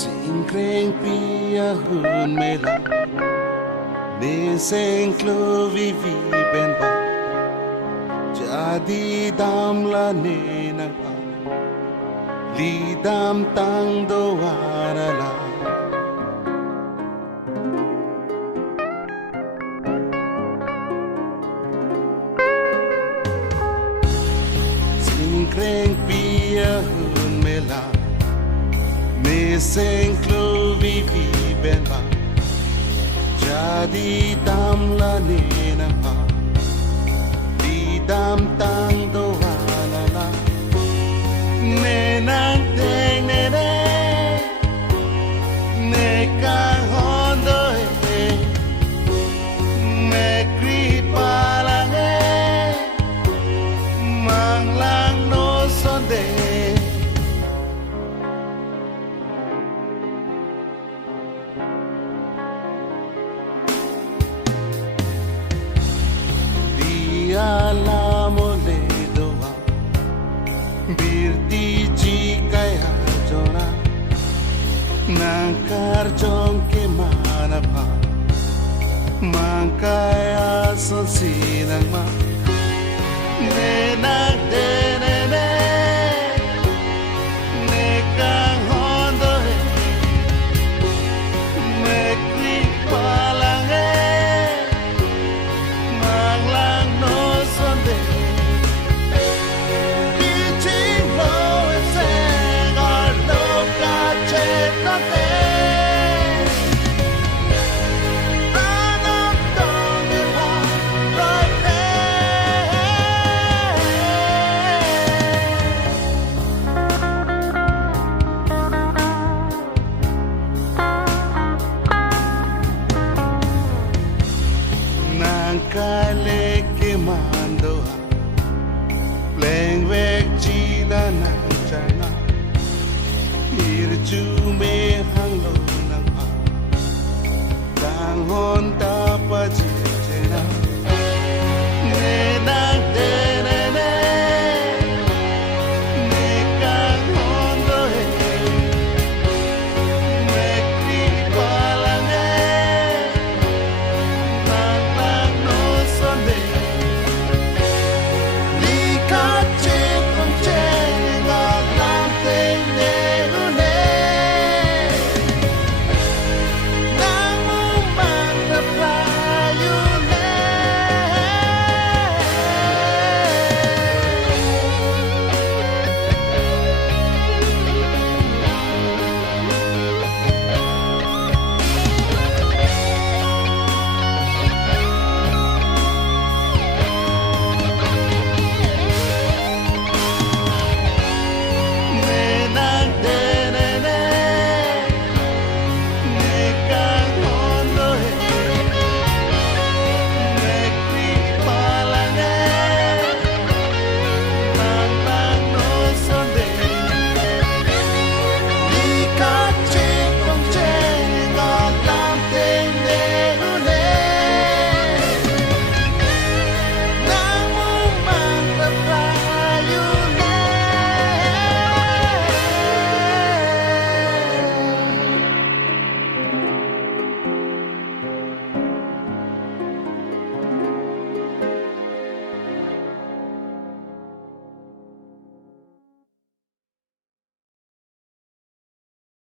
Sing kreng pia hun mela ne seng klo vi ben ba jadi dam la ne na ba li dam tang do ara la Sing kreng pia hun mela ne seng klo vi ben ba jadi dam la ne na ba di dam tang do ala la ne nang teng ne ka hon do me kri pa la ne mang lang no son de Ala mole doa birti ji kaya jona nangkar jong ke mana pa mangkaya sonsinang ma ne na de ne kang hondo me kri palang mang lang no sonde teaching low and sang our loca chetate run up down the hall right there Nangkale ke mando Pleng vek chila nang chana Ir chu me hang lo nang ha Dang hon ta